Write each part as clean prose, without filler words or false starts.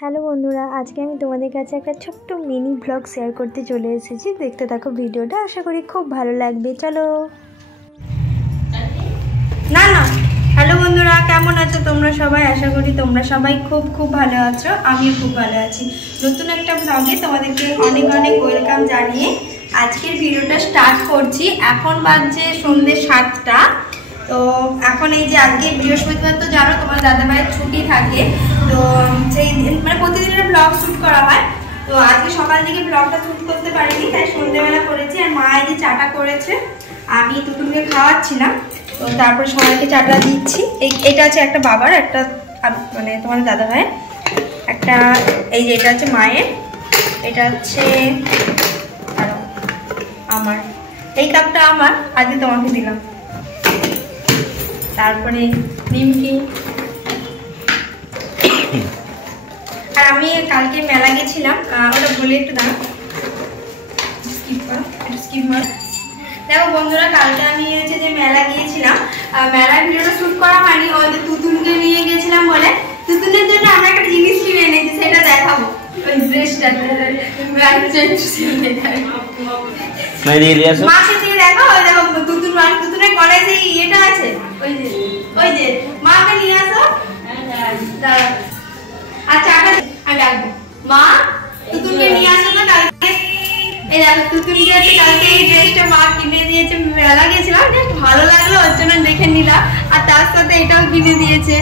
Hello বন্ধুরা, আজকে আমি তোমাদের কাছে একটা ছোট্ট মিনি ব্লগ শেয়ার করতে চলে এসেছি। দেখতে থাকো ভিডিওটা, আশা করি খুব ভালো লাগবে। চলো। হ্যালো বন্ধুরা, কেমন আছো তোমরা সবাই? আশা করি তোমরা সবাই খুব ভালো আছো। আমিও খুব ভালো আছি। নতুন একটা ব্লগে তোমাদেরকে অনেক ওয়েলকাম জানিয়ে আজকের ভিডিওটা স্টার্ট করছি। এখন বাজছে সন্ধ্যে 7টা। তো এখন এই যে আজকে বৃহস্পতিবার, তো জানো তোমার দাদাভাইয়ের ছুটি থাকে, তো সেই মানে প্রতিদিনের ব্লগ শ্যুট করা হয়। তো আজকে সকাল থেকে ব্লগটা শ্যুট করতে পারিনি, তাই সন্ধ্যেবেলা করেছি। আর মা এই যে চাটা করেছে, আমি টুটুনকে খাওয়াচ্ছিলাম। তো তারপরে সবাইকে চাটা দিচ্ছি। এটা আছে একটা বাবার, একটা মানে তোমার দাদাভাইয়ের, একটা এই যে এটা হচ্ছে মায়ের, এটা হচ্ছে আমার। এই কাপটা আমার, আজকে তোমাকে দিলাম। তারপরে নিমকি। আর আমি কালকে মেলা গেছিলাম, ওটা বলে একটু দাঁড়া, স্কিপ করো। দেখো বন্ধুরা, কালকে আমি হচ্ছে যে মেলা গিয়েছিলাম। মেলার ভিডিওটা শ্যুট করা হয়নি, ওদের তুতুনকে নিয়ে গেছিলাম বলে তুতুনের জন্য আমরা একটা জিনিস কিনে এনেছি, সেটা দেখাবো। ওই ড্রেসটা মাকে দিয়ে দেখো, ওই দেখো তুতুনের গলায় যে ইয়েটা আছে, ওই যে মাকে নিয়ে আসো। আচ্ছা আমি ডাকবো, মা তুতুনকে নিয়ে আসো না কালকে। এই দেখো তুতুনকে আছে কালকে এই ড্রেসটা মা কিনে দিয়েছে। মেলা গেছিলাম, ভালো লাগলো, ওর জন্য দেখে নিলাম। আর তার সাথে এটাও কিনে দিয়েছে।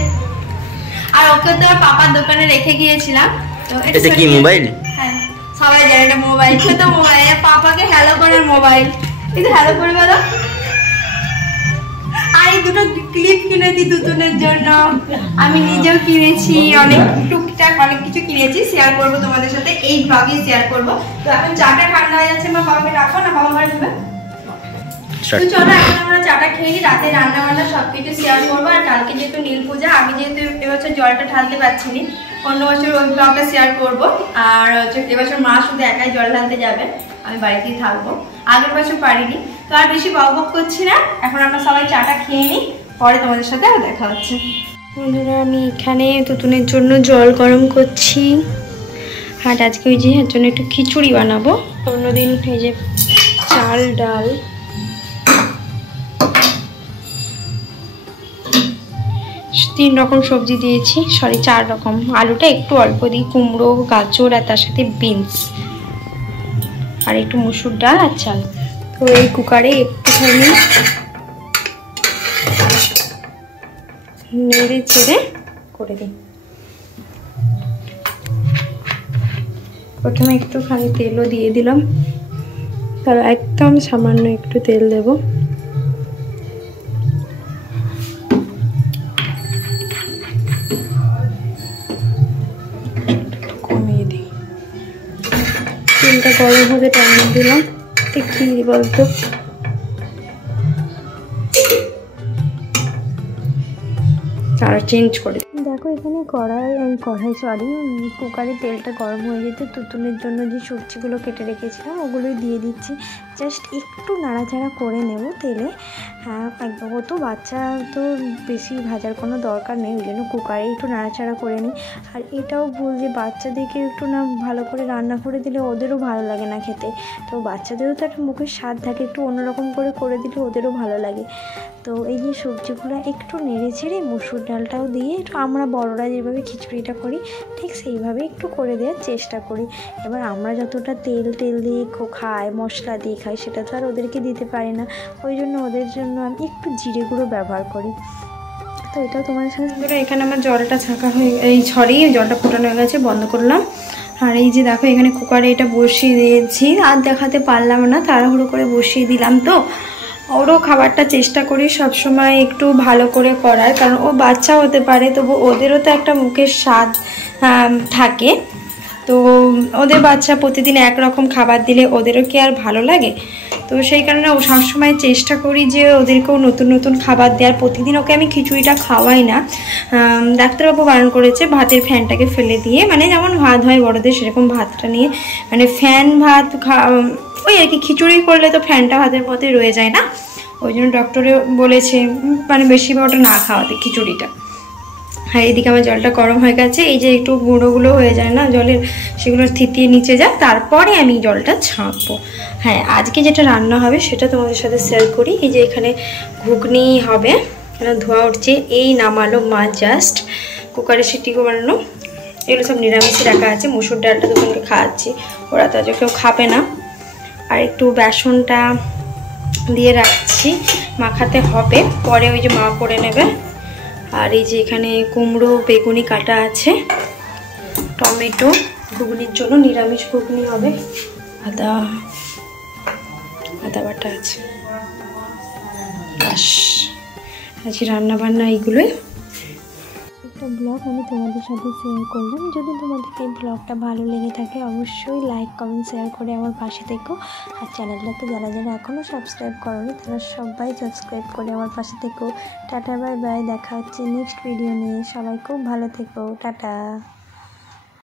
আর ওকে তো পাপার দোকানে রেখে গিয়েছিলাম। তো এটা কি মোবাইল? হ্যাঁ, সবাই জানে এটা মোবাইল। ছোট মোবাইল, পাপাকে হ্যালো করার মোবাইল। এটা হ্যালো করে বলো। আর এই দুটো ক্লিপ কিনেছি তুতুনের জন্য, আমি নিজেও কিনেছি। অনেক টুকটাক অনেক কিছু কিনেছি, শেয়ার করবো তোমাদের সাথে, এই ব্লগে শেয়ার করবো। তো এখন চাটা ঠান্ডা হয়ে যাচ্ছে, মা বাবাকে রাখো না, বাবা ঘরে ঢুকবে। তো চলো এখন আমরা চাটা খেয়ে নিই, রাতে রান্না বান্না সবকিছু শেয়ার করবো। আর কালকে যেহেতু নীল পূজা, আমি যেহেতু এবছর জলটা ঢালতে পারছি নি, অন্য বছর ওই ব্লগটা শেয়ার করবো। আর এবছর মা শুধু একাই জল ঢালতে যাবে, আমি বাড়িতেই থাকবো। আগের বছর পারিনি। তো আর বেশি বকবক করছি না, এখন আমরা সবাই চাটা খেয়ে নিই, পরে তোমাদের সাথে আর দেখা হচ্ছে। বন্ধুরা, আমি এখানে তুতুনের জন্য জল গরম করছি। আর আজকে ওই যে এর জন্য একটু খিচুড়ি বানাবো। অন্যদিন এই যে চাল ডাল, তিন রকম সবজি দিয়েছি, 4 রকম। আলুটা একটু অল্প দিই, কুমড়ো, গাজর, আর তার সাথে বিনস, আর একটু মুসুর ডাল আর চাল। তো এই কুকারে একটুখানি নেড়ে চেড়ে করে দিই। প্রথমে একটুখানি তেলও দিয়ে দিলাম, তার একদম সামান্য একটু তেল দেব। কমিয়ে দিই, তেলটা গরম হতে টাইম দিলাম। কি বলতো, আর চেঞ্জ করে দেখো এখানে কুকারে তেলটা গরম হয়ে যেতে তুতুনের জন্য যে সবজিগুলো কেটে রেখেছিলাম ওগুলোই দিয়ে দিচ্ছি। জাস্ট একটু নাড়াচাড়া করে নেব তেলে। হ্যাঁ, একদম ও তো বাচ্চা, তো বেশি ভাজার কোনো দরকার নেই, ওই জন্য কুকারে একটু নাড়াচাড়া করে নিই। আর এটাও ভুল যে বাচ্চাদেরকে একটু না ভালো করে রান্না করে দিলে ওদেরও ভালো লাগে না খেতে। তো বাচ্চাদেরও তো একটা মুখের স্বাদ থাকে, একটু অন্যরকম করে দিলে ওদেরও ভালো লাগে। তো এই যে সবজিগুলো একটু নেড়ে ছেড়ে মুসুর ডালটাও দিয়ে একটু আমরা বড়রা যেভাবে খিচুড়িটা করি ঠিক সেইভাবে একটু করে দেওয়ার চেষ্টা করি। এবার আমরা যতটা তেল দিয়ে খাই, মশলা দিয়ে খাই, সেটা তো আর ওদেরকে দিতে পারি না। ওই জন্য ওদের জন্য আমি একটু জিরে গুঁড়ো ব্যবহার করি। তো এটাও তোমাদের সাথে। এখানে আমার জলটা ছাঁকা হয়ে, এই ছড়িয়ে জলটা ফোটানো হয়ে গেছে, বন্ধ করলাম। আর এই যে দেখো এখানে কুকারে এটা বসিয়ে দিয়েছি, আর দেখাতে পারলাম না, তাড়াহুড়ো করে বসিয়ে দিলাম। তো ওরও খাবারটা চেষ্টা করি সবসময় একটু ভালো করে করার, কারণ ও বাচ্চা হতে পারে, তবু ওদেরও তো একটা মুখের স্বাদ থাকে। তো ওদের বাচ্চা প্রতিদিন একরকম খাবার দিলে ওদেরও কি আর ভালো লাগে? তো সেই কারণে ও সবসময় চেষ্টা করি যে ওদেরকেও নতুন খাবার দেওয়ার। প্রতিদিন ওকে আমি খিচুড়িটা খাওয়াই না, ডাক্তারবাবু বারণ করেছে ভাতের ফ্যানটাকে ফেলে দিয়ে, মানে যেমন ভাত হয় বড়দের সেরকম ভাতটা নিয়ে, মানে ফ্যান ভাত ওই আর কি, খিচুড়ি করলে তো ফ্যানটা ভাতের মধ্যে রয়ে যায় না, ওই জন্য ডক্টরে বলেছে মানে বেশি ওটা না খাওয়াতে খিচুড়িটা। হ্যাঁ, এদিকে আমার জলটা গরম হয়ে গেছে। এই যে একটু গুঁড়োগুলো হয়ে যায় না জলের, সেগুলো থিতিয়ে নিচে যায়, তারপরে আমি জলটা ছাঁকবো। হ্যাঁ, আজকে যেটা রান্না হবে সেটা তোমাদের সাথে শেয়ার করি। এই যে এখানে ঘুগনি হবে, এখানে ধোয়া উঠছে, এই নামালো মা জাস্ট, কুকারে সিটি বানানো। এগুলো সব নিরামিষ রাখা আছে। মুসুর ডালটা দুজনকে খাওয়াচ্ছি, ওরা তো আজ কেউ খাবে না। আর একটু বেসনটা দিয়ে রাখছি, মাখাতে হবে, পরে ওই যে মা করে নেবে। আর এই যে এখানে কুমড়ো বেগুনি কাটা আছে, টমেটো ঘুগনির জন্য, নিরামিষ ঘুগনি হবে। আদা বাটা আছে। বাস, আজকে রান্না বান্না এইগুলোই। একটা ব্লগ আমি তোমাদের সাথে শেয়ার করলাম। যদি তোমাদেরকে এই ব্লগটা ভালো লেগে থাকে অবশ্যই লাইক কমেন্ট শেয়ার করে আমার পাশে থেকো। আর চ্যানেলটাকে যারা যারা এখনও সাবস্ক্রাইব করোনি তারা সবাই সাবস্ক্রাইব করে আমার পাশে থেকো। টাটা বাই বাই, দেখা হচ্ছে নেক্সট ভিডিও নিয়ে। সবাই খুব ভালো থেকো, টাটা।